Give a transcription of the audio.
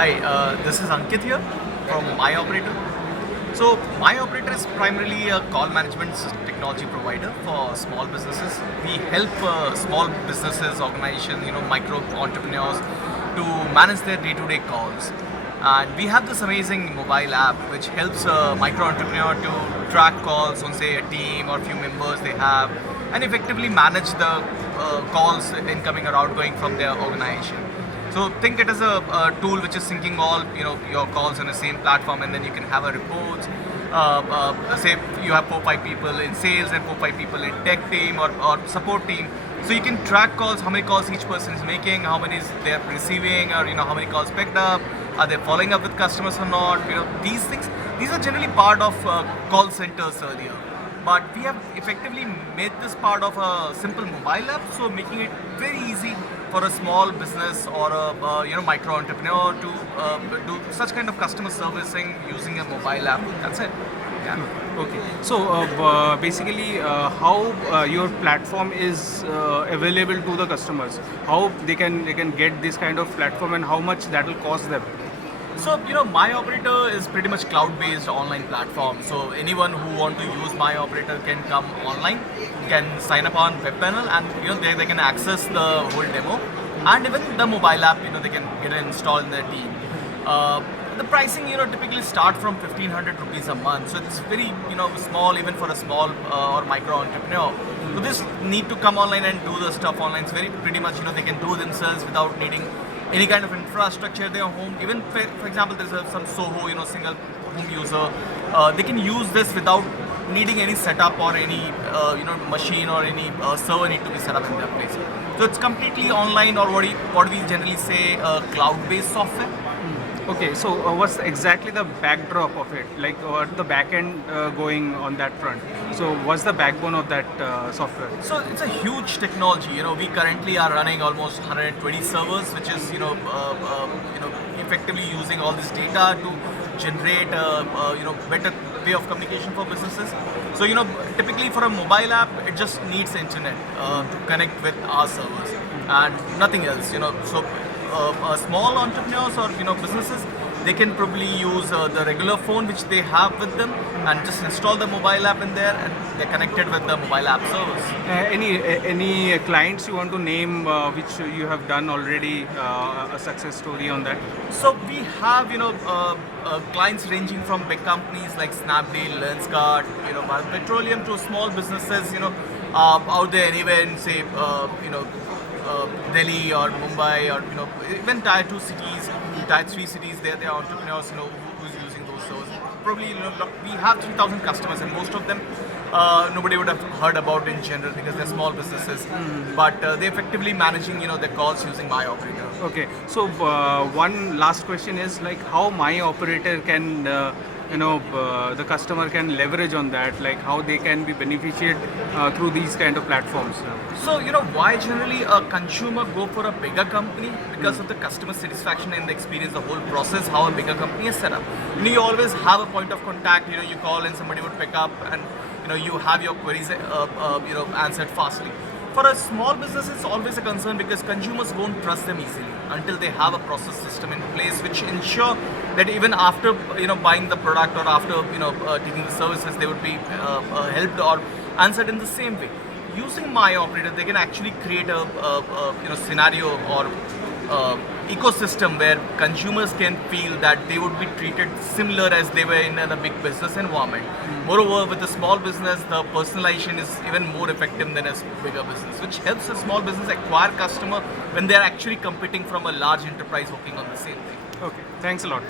Hi, this is Ankit here from MyOperator. So, MyOperator is primarily a call management technology provider for small businesses. We help small businesses, organizations, micro entrepreneurs to manage their day-to-day calls. And we have this amazing mobile app which helps a micro entrepreneur to track calls on, say, a team or few members they have, and effectively manage the calls incoming or outgoing from their organization. So think it as a tool which is syncing all your calls on the same platform, and then you can have a report. Say you have 4-5 people in sales and 4-5 people in tech team or support team. So you can track calls, how many calls each person is making, how many they're receiving, or how many calls picked up, are they following up with customers or not. These things. These are generally part of call centers earlier. But we have effectively made this part of a simple mobile app, so making it very easy for a small business or a micro entrepreneur to do such kind of customer servicing using a mobile app. That's it. Yeah. Okay. So basically, how your platform is available to the customers? How they can get this kind of platform, and how much that will cost them? So, MyOperator is pretty much cloud-based online platform. So anyone who want to use MyOperator can come online, can sign up on web panel, and they can access the whole demo, and even the mobile app. They can get it installed in their team. The pricing, typically start from 1,500 rupees a month. So it's very, small even for a small or micro entrepreneur. So this need to come online and do the stuff online. It's very pretty much, they can do themselves without needing any kind of infrastructure at their home. Even for example, there's some Soho, single home user. They can use this without needing any setup or any machine or any server need to be set up in their place. So it's completely online, or what we generally say cloud-based software. Okay. So what's exactly the backdrop of it? Like, what the back end going on that front? So what's the backbone of that software? So it's a huge technology. We currently are running almost 120 servers, which is effectively using all this data to generate better way of communication for businesses. So typically for a mobile app, it just needs internet to connect with our servers and nothing else. So small entrepreneurs or businesses, they can probably use the regular phone which they have with them and just install the mobile app in there, and they're connected with the mobile app servers. Any clients you want to name which you have done already a success story on that? So we have clients ranging from big companies like Snapdeal, Lenskart, Bharat Petroleum, to small businesses out there anywhere in, say, Delhi or Mumbai, or even tier 2 cities, tier 3 cities. There are entrepreneurs who's using those stores. Probably we have 3,000 customers, and most of them nobody would have heard about in general because they're small businesses. But they're effectively managing their calls using MyOperator. Okay. So one last question is, like, how MyOperator can the customer can leverage on that, like how they can be beneficiated through these kind of platforms. So, why generally a consumer go for a bigger company? Because of the customer satisfaction and the experience, the whole process, how a bigger company is set up. You always have a point of contact. You call and somebody would pick up, and you have your queries answered fastly. For a small business, it's always a concern because consumers won't trust them easily until they have a process system in place which ensure that even after buying the product or after taking the services, they would be helped or answered in the same way. Using MyOperator, they can actually create a scenario or ecosystem where consumers can feel that they would be treated similar as they were in a big business environment. Moreover, with a small business, the personalization is even more effective than a bigger business, which helps a small business acquire customer when they are actually competing from a large enterprise working on the same thing. Okay. Thanks a lot.